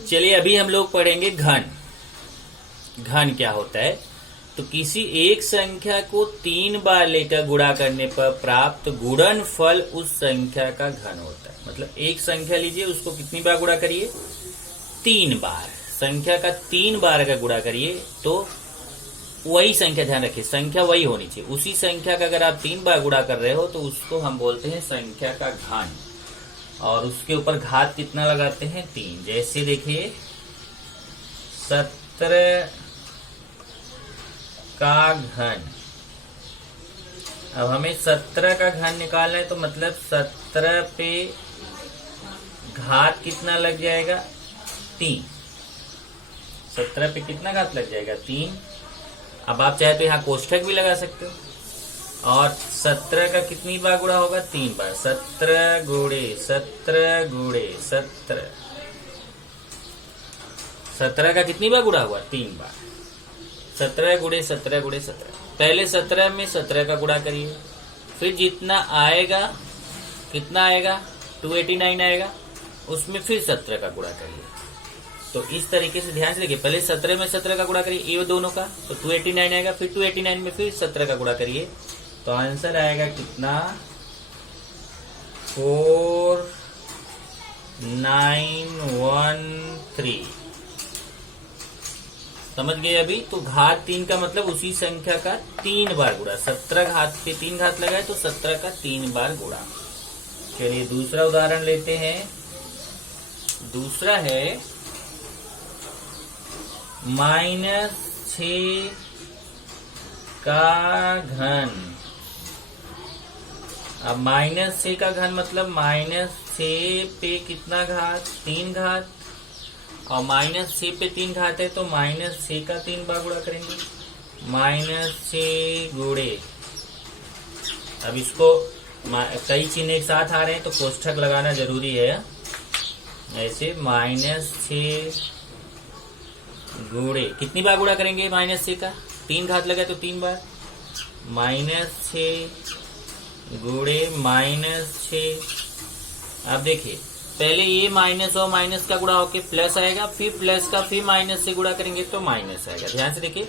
चलिए अभी हम लोग पढ़ेंगे घन। घन क्या होता है? तो किसी एक संख्या को 3 बार लेकर गुणा करने पर प्राप्त गुणनफल उस संख्या का घन होता है। मतलब एक संख्या लीजिए, उसको कितनी बार गुणा करिए? 3 बार। संख्या का 3 बार अगर गुणा करिए तो वही संख्या, ध्यान रखिए संख्या वही होनी चाहिए। उसी संख्या का अगर आप 3 बार गुणा कर रहे हो तो उसको हम बोलते हैं संख्या का घन। और उसके ऊपर घात कितना लगाते हैं? 3। जैसे देखिए 17 का घन। अब हमें 17 का घन निकालना है तो मतलब 17 पे घात कितना लग जाएगा? 3। 17 पे कितना घात लग जाएगा? 3। अब आप चाहे तो यहाँ कोष्ठक भी लगा सकते हो। और 17 का कितनी बार गुणा होगा? 3 बार। 17 गुणे 17 गुणे 17। 17 का कितनी बार गुणा हुआ? 3 बार। 17 गुणे 17 गुणे 17। पहले 17 में 17 का गुणा करिए, फिर जितना आएगा, कितना आएगा? 289 आएगा, उसमें फिर 17 का गुणा करिए। तो इस तरीके से ध्यान से देखिए, पहले 17 में 17 का गुणा करिए, ये दोनों का, तो 289 आएगा, फिर 289 में फिर 17 का गुणा करिए, तो आंसर आएगा कितना? 4913। समझ गए अभी? तो घात 3 का मतलब उसी संख्या का 3 बार गुणा। 17 घात पे 3 घात लगाए तो 17 का 3 बार गुणा। चलिए दूसरा उदाहरण लेते हैं। दूसरा है -6 का घन। अब -6 का घन मतलब -6 पे कितना घात? 3 घात। और -6 पे 3 घात है तो -6 का 3 बार गुणा करेंगे। -6 गुणे, अब इसको कई चिन्ह एक साथ आ रहे हैं तो कोष्ठक लगाना जरूरी है। ऐसे -6 गुणे, कितनी बार गुणा करेंगे -6 का? 3 घात लगा तो 3 बार। -6 गुणे -6। अब देखिए पहले ये माइनस और माइनस का गुणा होके प्लस आएगा, फिर प्लस का फिर माइनस से गुणा करेंगे तो माइनस आएगा। ध्यान से देखिए,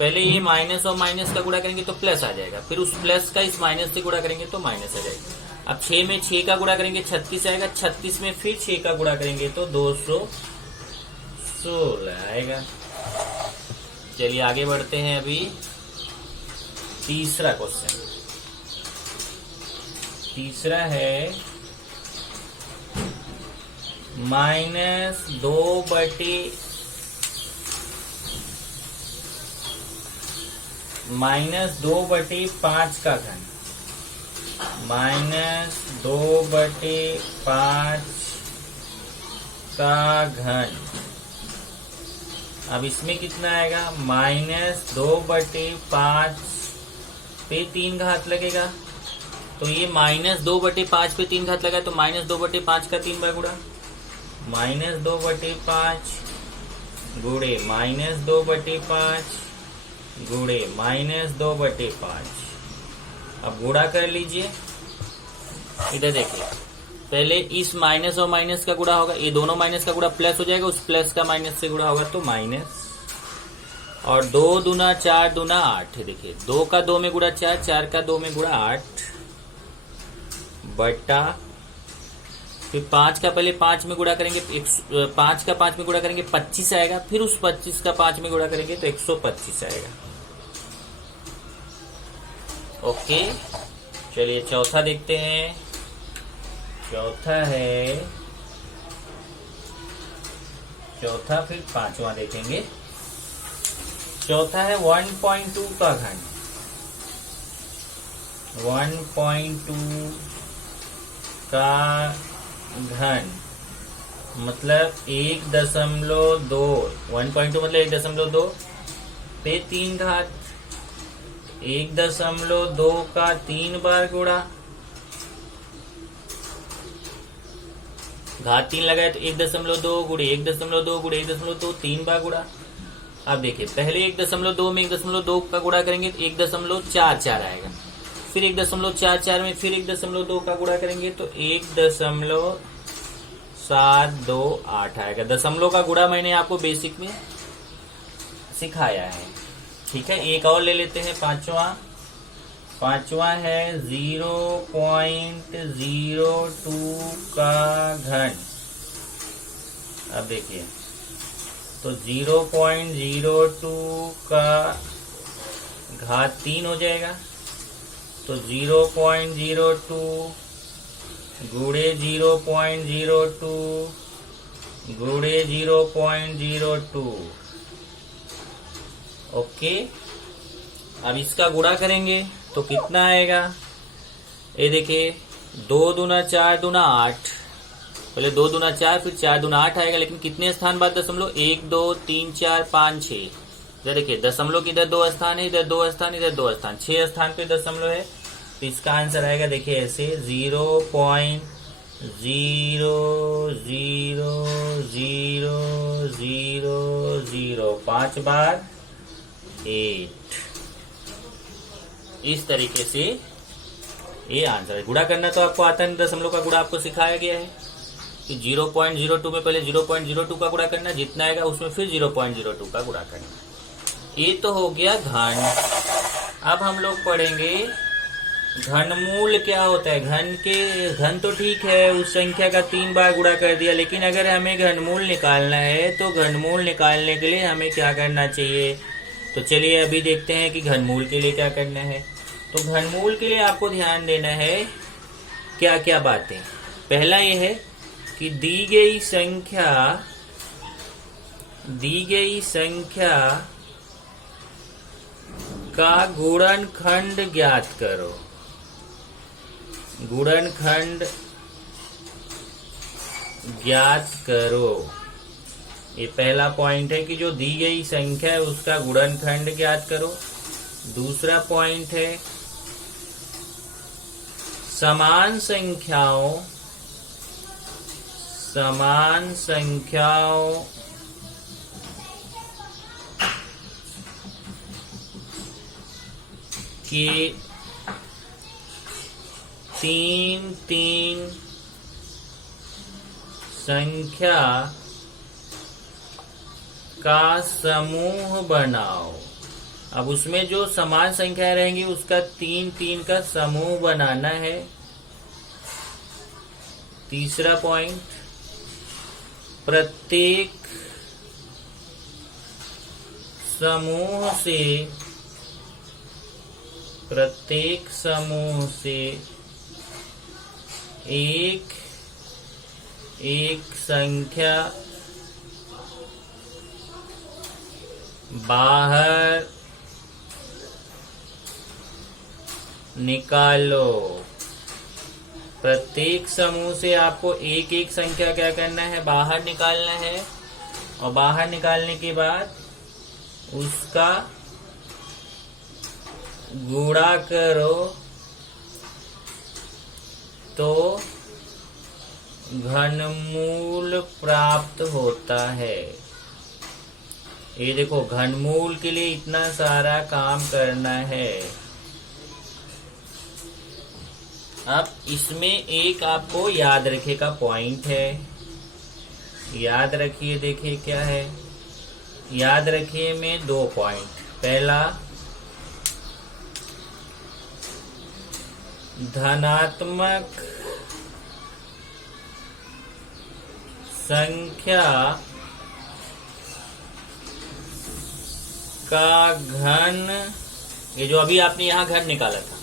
पहले ये माइनस और माइनस का गुणा करेंगे तो प्लस आ जाएगा, फिर उस प्लस का इस माइनस से गुणा करेंगे तो माइनस आ जाएगा। अब 6 में 6 का गुणा करेंगे 36 आएगा, 36 में फिर 6 का गुणा करेंगे तो 216 आएगा। चलिए आगे बढ़ते हैं। अभी तीसरा क्वेश्चन। तीसरा है -2/5 का घन। -2/5 का घन। अब इसमें कितना आएगा? -2/5 पे 3 घात लगेगा, तो ये -2/5 पे 3 घात लगा तो -2/5 का 3 बार गुणा। -2/5 गुणे -2/5 गुणे -2/5। अब गुणा कर लीजिए। इधर देखिए, पहले इस माइनस और माइनस का गुणा होगा, ये दोनों माइनस का गुणा प्लस हो जाएगा, उस प्लस का माइनस से गुणा होगा तो माइनस। और 2 दूना 4 दूना 8। देखिए 2 का 2 में गुणा 4, 4 का 2 में गुणा 8 बटा, फिर 5 का पहले 5 में गुणा करेंगे, 5 का 5 में गुणा करेंगे 25 आएगा, फिर उस 25 का 5 में गुणा करेंगे तो 125 आएगा। ओके, चलिए चौथा देखते हैं। चौथा फिर पांचवा देखेंगे। चौथा है 1.2 का घन। 1.2 का घन मतलब 1.2। 1.2 मतलब 1.2 पे 3 घात। 1.2 का 3 बार गुणा। घात 3 लगाए तो 1.2 गुणे 1.2 गुणे 1.2 3 बार गुणा। अब देखिए पहले 1.2 में 1.2 का गुणा करेंगे तो 1.44 आएगा, फिर 1.44 में फिर 1.2 का गुणा करेंगे तो 728 आएगा। दशमलव का गुणा मैंने आपको बेसिक में सिखाया है। ठीक है, एक और ले लेते हैं, पांचवा है 0.02 का घन। अब देखिए, तो 0.02 का घात 3 हो जाएगा। तो 0.02 गुणे 0.02 गुणे 0.02। ओके, अब इसका गुणा करेंगे तो कितना आएगा? ये देखिए, 2 दूना 4 दूना 8, पहले 2 दूना 4 फिर 4 दूना 8 आएगा। लेकिन कितने स्थान बाद दशमलव? 1 2 3 4 5 6। इधर देखिए, दशमलव की इधर 2 स्थान है, इधर 2 स्थान, इधर 2 स्थान, 6 स्थान पे दशमलव है। तो इसका आंसर आएगा, देखिए ऐसे 0.00000 5 बार 8। इस तरीके से ये आंसर है। गुणा करना तो आपको आता है, दशमलव का गुणा आपको सिखाया गया है कि 0.02 में पहले 0.02 का गुणा करना, जितना आएगा उसमें फिर 0.02 का गुणा करना। ये तो हो गया घन। अब हम लोग पढ़ेंगे घनमूल क्या होता है। घन तो ठीक है, उस संख्या का 3 बार गुणा कर दिया, लेकिन अगर हमें घनमूल निकालना है तो घनमूल निकालने के लिए हमें क्या करना चाहिए? तो चलिए अभी देखते हैं कि घनमूल के लिए क्या करना है। तो घनमूल के लिए आपको ध्यान देना है क्या क्या बातें। पहला ये है कि दी गई संख्या का गुणनखंड ज्ञात करो। गुणनखंड ज्ञात करो, ये पहला पॉइंट है कि जो दी गई संख्या है उसका गुणनखंड ज्ञात करो। दूसरा पॉइंट है समान संख्याओं के 3 संख्या का समूह बनाओ। अब उसमें जो समान संख्या रहेंगी उसका 3 का समूह बनाना है। तीसरा पॉइंट, प्रत्येक समूह से एक संख्या बाहर निकालो। प्रत्येक समूह से आपको एक संख्या क्या करना है? बाहर निकालना है। और बाहर निकालने के बाद उसका गुणा करो तो घनमूल प्राप्त होता है। ये देखो, घनमूल के लिए इतना सारा काम करना है। अब इसमें एक आपको याद रखे का पॉइंट है। याद रखिए, देखिए क्या है। याद रखिए में 2 पॉइंट। पहला, धनात्मक संख्या का घन, ये जो अभी आपने यहां घन निकाला था,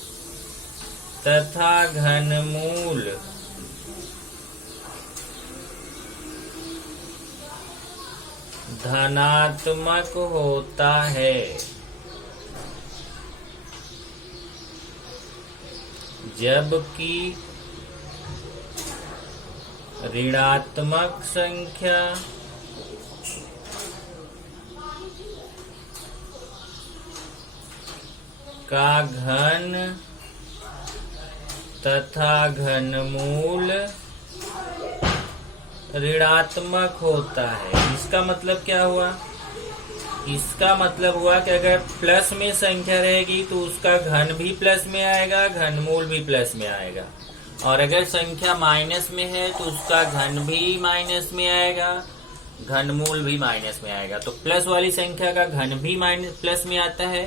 तथा घनमूल धनात्मक होता है, जबकि ऋणात्मक संख्या का घन तथा घनमूल ऋणात्मक होता है। इसका मतलब क्या हुआ? इसका मतलब हुआ कि अगर प्लस में संख्या रहेगी तो उसका घन भी प्लस में आएगा, घनमूल भी प्लस में आएगा। और अगर संख्या माइनस में है तो उसका घन भी माइनस में आएगा, घनमूल भी माइनस में आएगा। तो प्लस वाली संख्या का घन भी माइनस प्लस में आता है,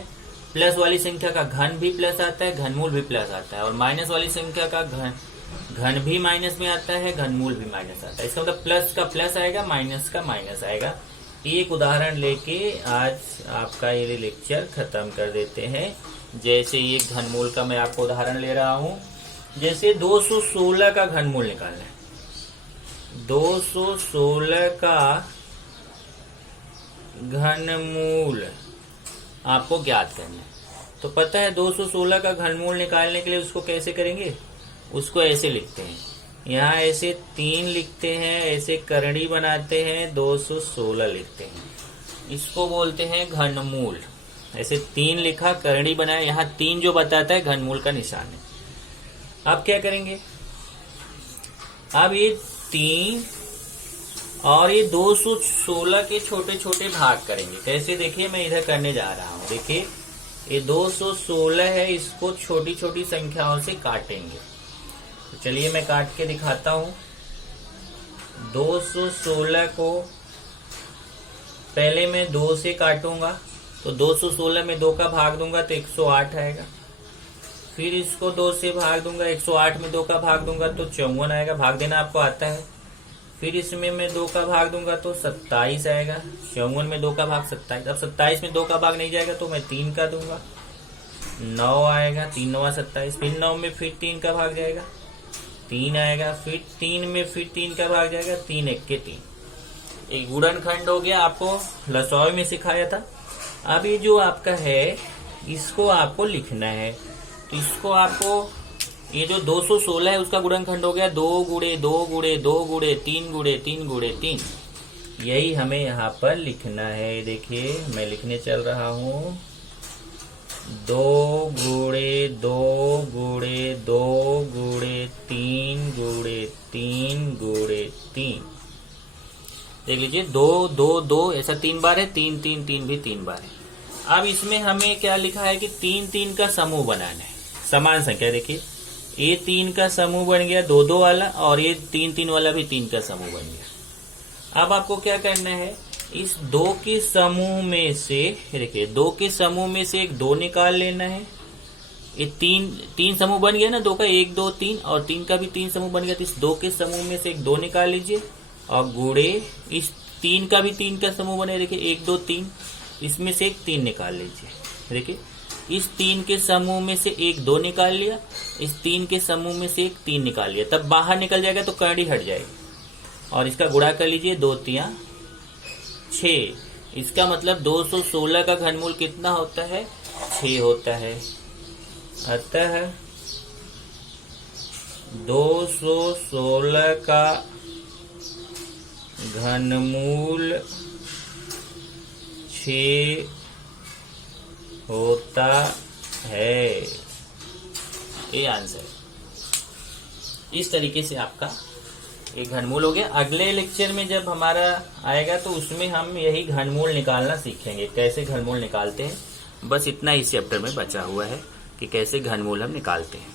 प्लस वाली संख्या का घन भी प्लस आता है, घनमूल भी प्लस आता है। और माइनस वाली संख्या का घन भी माइनस में आता है, घनमूल भी माइनस आता है। इसका मतलब प्लस का प्लस आएगा, माइनस का माइनस आएगा। एक उदाहरण लेके आज आपका ये लेक्चर खत्म कर देते हैं। जैसे ये घनमूल का मैं आपको उदाहरण ले रहा हूं। जैसे 216 का घनमूल निकालना है। 216 का घनमूल आपको ज्ञात करना है। तो पता है 216 का घनमूल निकालने के लिए उसको कैसे करेंगे? उसको ऐसे लिखते हैं, यहाँ ऐसे 3 लिखते हैं, ऐसे करड़ी बनाते हैं, 216 लिखते हैं। इसको बोलते हैं घनमूल। ऐसे 3 लिखा, करड़ी बनाया, यहाँ 3 जो बताता है घनमूल का निशान है। अब क्या करेंगे? अब ये 3 और ये 216 के छोटे छोटे भाग करेंगे। कैसे? देखिए मैं इधर करने जा रहा हूँ। देखिए ये 216 है, इसको छोटी छोटी संख्याओं से काटेंगे। तो चलिए मैं काट के दिखाता हूँ। 216 को पहले मैं 2 से काटूंगा, तो 216 में 2 का भाग दूंगा तो 108 आएगा। फिर इसको 2 से भाग दूंगा, 108 में 2 का भाग दूंगा तो 54 आएगा। भाग देना आपको आता है। फिर इसमें मैं 2 का भाग दूंगा तो 27 आएगा। 54 में 2 का भाग 27। अब 27 में 2 का भाग नहीं जाएगा तो मैं 3 का दूंगा, 9 आएगा। 3 9 27। फिर 9 में फिर 3 का भाग जाएगा, 3 आएगा। फिर 3 में फिर 3 का भाग जाएगा, 3 1 के 3। एक गुणनखंड हो गया, आपको लसाव में सिखाया था। अब ये जो आपका है इसको आपको लिखना है। तो इसको आपको ये जो 216 है उसका गुणनखंड हो गया 2 गुणे 2 गुणे 2 गुणे 3 गुणे 3 गुणे 3। यही हमें यहाँ पर लिखना है। देखिए मैं लिखने चल रहा हूँ, 2 गुणे 2 गुणे 2 गुणे 3 गुणे 3 गुणे 3। देख लीजिए 2 2 2 ऐसा 3 बार है, 3 3 3 भी 3 बार है। अब इसमें हमें क्या लिखा है कि 3 3 का समूह बनाना है। समान संख्या देखिए, ये 3 का समूह बन गया 2 2 वाला, और ये 3 3 वाला भी 3 का समूह बन गया। अब आपको क्या करना है, इस 2 के समूह में से देखिए 2 के समूह में से एक 2 निकाल लेना है। ये 3 समूह बन गया ना 2 का, 1 2 3, और 3 का भी 3 समूह बन गया। तो इस 2 के समूह में से एक 2 निकाल लीजिए, और गुणे इस 3 का भी 3 का समूह बने। देखिए 1 2 3, इसमें से एक 3 निकाल लीजिए। देखिए इस 3 के समूह में से एक 2 निकाल लिया, इस 3 के समूह में से एक 3 निकाल लिया। तब बाहर निकल जाएगा तो करड़ी हट जाएगी, और इसका गुणा कर लीजिए 2 3 6। इसका मतलब 216 का घनमूल कितना होता है? 6 होता है। अतः 216 का घनमूल 6 होता है। ये आंसर। इस तरीके से आपका एक घनमूल हो गया। अगले लेक्चर में जब हमारा आएगा तो उसमें हम यही घनमूल निकालना सीखेंगे, कैसे घनमूल निकालते हैं। बस इतना इस चैप्टर में बचा हुआ है कि कैसे घनमूल हम निकालते हैं।